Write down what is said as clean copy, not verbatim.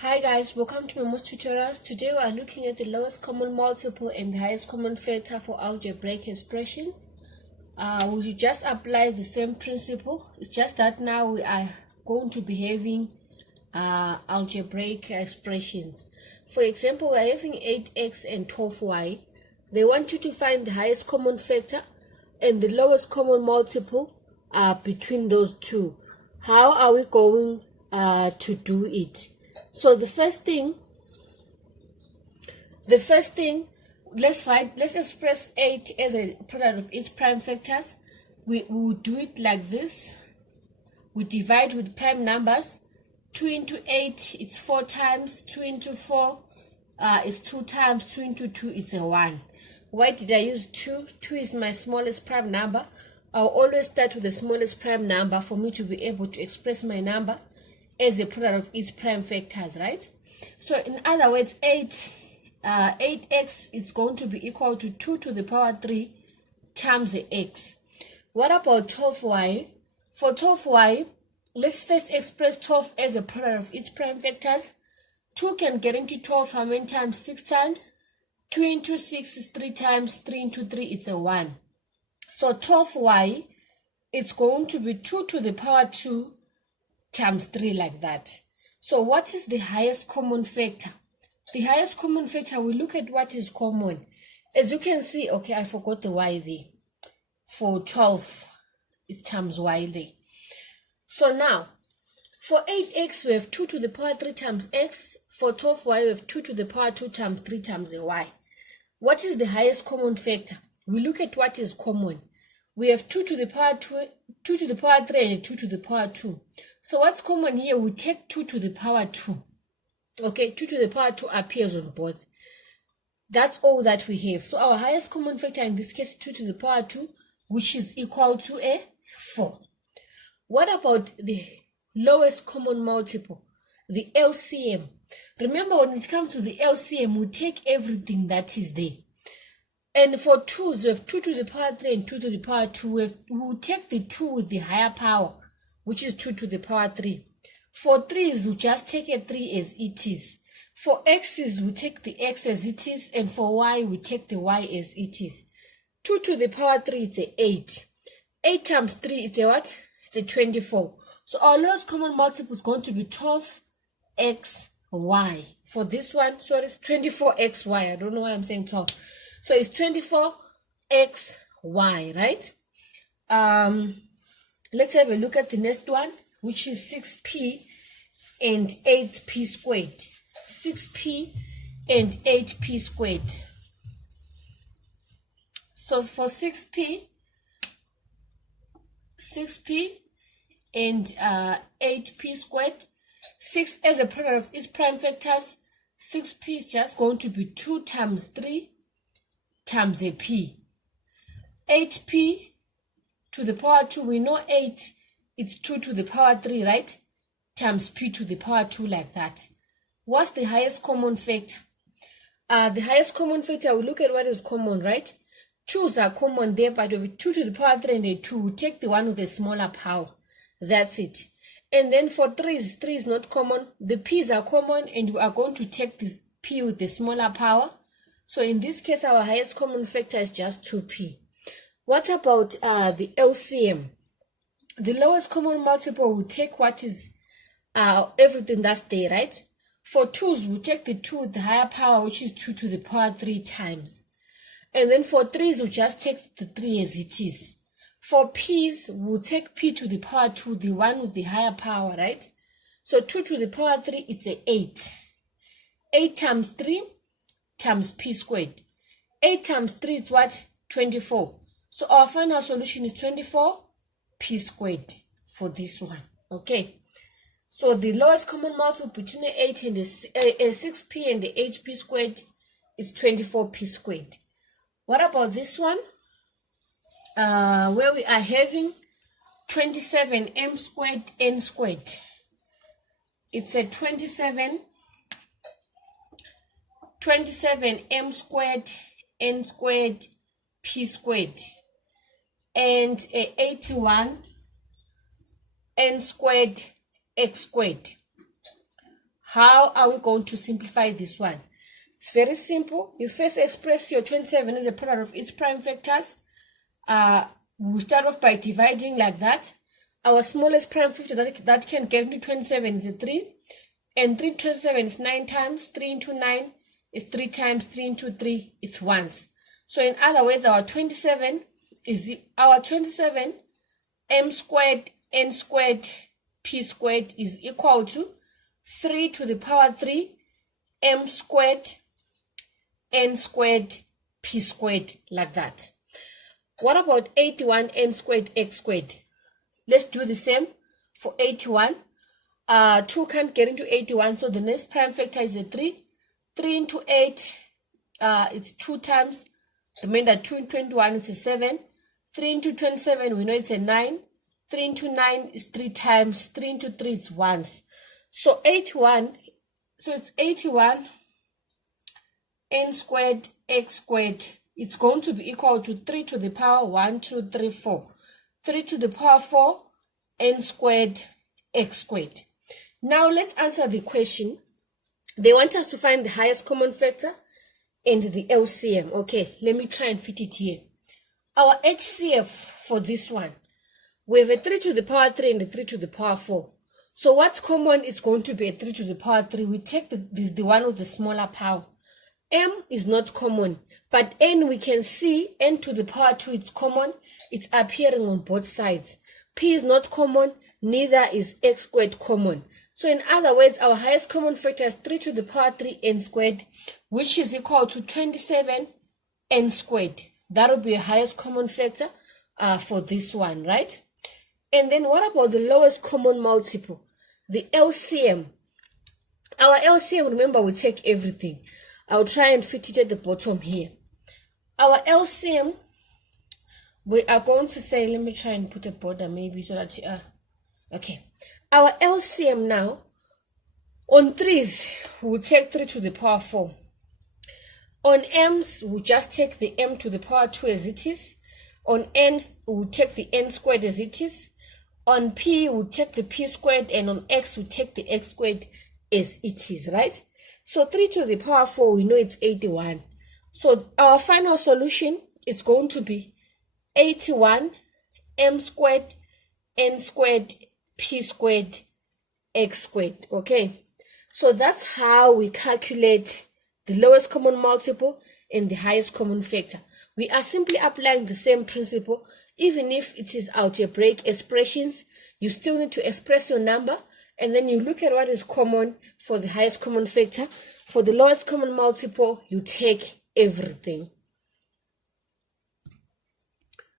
Hi guys, welcome to my most tutorials. Today we are looking at the lowest common multiple and the highest common factor for algebraic expressions. We just apply the same principle. It's just that now we are going to be having algebraic expressions. For example, we are having 8x and 12y. They want you to find the highest common factor and the lowest common multiple between those two. How are we going to do it? So the first thing, let's express 8 as a product of its prime factors. We will do it like this. We divide with prime numbers. 2 into 8, it's 4 times. 2 into 4, it's 2 times. 2 into 2, it's a 1. Why did I use 2? 2 is my smallest prime number. I'll always start with the smallest prime number for me to be able to express my number as a product of its prime factors, right? So in other words, 8x is going to be equal to 2 to the power 3 times the x. What about 12y? For 12y, let's first express 12 as a product of its prime factors. 2 can get into 12 how many times? 6 times. 2 into 6 is 3 times. 3 into 3 it's a 1. So 12y, it's going to be 2 to the power 2 times 3 like that. So what is the highest common factor? The highest common factor, we look at what is common. As you can see, okay, I forgot the y there. For 12, it times y there. So now, for 8x, we have 2 to the power 3 times x. For 12y, we have 2 to the power 2 times 3 times the y. What is the highest common factor? We look at what is common. We have 2 to the power 2 to the power 3 and 2 to the power 2. So what's common here? We take 2 to the power 2. Okay, 2 to the power 2 appears on both. That's all that we have. So our highest common factor in this case is 2 to the power 2, which is equal to a 4. What about the lowest common multiple? The LCM. Remember, when it comes to the LCM, we take everything that is there. And for 2's, we have 2 to the power 3 and 2 to the power 2. We will take the 2 with the higher power, which is 2 to the power 3. For 3's, we just take a 3 as it is. For x's, we take the x as it is. And for y, we take the y as it is. 2 to the power 3 is a 8. 8 times 3 is a what? It's a 24. So our lowest common multiple is going to be 12xy. For this one, sorry, it's 24xy. I don't know why I'm saying 12. So it's 24xy, right? Let's have a look at the next one, which is 6p and 8p squared. 6p and 8p squared. So for 6p and 8p squared, 6 as a product of its prime factors, 6p is just going to be 2 times 3 times a p. 8p to the power 2, we know 8, it's 2 to the power 3, right? Times p to the power 2 like that. What's the highest common factor? The highest common factor, we look at what is common, right? 2's are common there, but with 2 to the power 3 and a 2, we take the one with the smaller power. That's it. And then for 3 is not common. The p's are common, and we are going to take this p with the smaller power. So in this case, our highest common factor is just 2p. What about the LCM? The lowest common multiple will take what is everything that's there, right? For 2's, we take the 2 with the higher power, which is 2 to the power 3 times. And then for 3's, we just take the 3 as it is. For p's, we'll take p to the power 2, the one with the higher power, right? So 2 to the power 3, it's a 8. 8 times 3 times p squared. 8 times 3 is what? 24. So our final solution is 24p squared for this one. Okay. So the lowest common multiple between the 8 and the 6p and the 8p squared is 24p squared. What about this one? Where we are having 27m squared n squared. It's a 27m squared n squared p squared, and a 81 n squared x squared. How are we going to simplify this one? It's very simple. You first express your 27 as a product of its prime factors. We'll start off by dividing like that. Our smallest prime factor that can get into 27 is a 3. And 3 into 27 is 9 times. 3 into 9 is 3 times. 3 into 3 is once. So in other words, our 27 m squared n squared p squared is equal to 3 to the power 3 m squared n squared p squared, like that. What about 81 n squared x squared? Let's do the same for 81. 2 can't get into 81, so the next prime factor is a 3. 3 into 8, it's 2 times. Remember, 2 into 21 is a 7. 3 into 27, we know it's a 9. 3 into 9 is 3 times. 3 into 3 is once. So 81, so it's 81 n squared x squared. It's going to be equal to 3 to the power 1, 2, 3, 4. 3 to the power 4 n squared x squared. Now let's answer the question. They want us to find the highest common factor and the LCM. Okay, let me try and fit it here. Our HCF for this one, we have a 3 to the power 3 and a 3 to the power 4. So what's common is going to be a 3 to the power 3. We take the one with the smaller power. M is not common, but N we can see, N to the power 2 is common. It's appearing on both sides. P is not common, neither is x squared common. So in other words, our highest common factor is 3 to the power 3 n squared, which is equal to 27 n squared. That will be a highest common factor for this one, right? And then what about the lowest common multiple? The LCM. Our LCM, remember, we take everything. I'll try and fit it at the bottom here. Our LCM, we are going to say, let me try and put a border maybe so that, okay. Our LCM now, on 3's, we'll take 3 to the power 4. On M's, we'll just take the M to the power 2 as it is. On N, we'll take the N squared as it is. On P, we'll take the P squared. And on X, we'll take the X squared as it is, right? So 3 to the power 4, we know it's 81. So our final solution is going to be 81 M squared, N squared, P squared, X squared, okay? So that's how we calculate the lowest common multiple and the highest common factor. We are simply applying the same principle. Even if it is algebraic expressions, you still need to express your number, and then you look at what is common for the highest common factor. For the lowest common multiple, you take everything.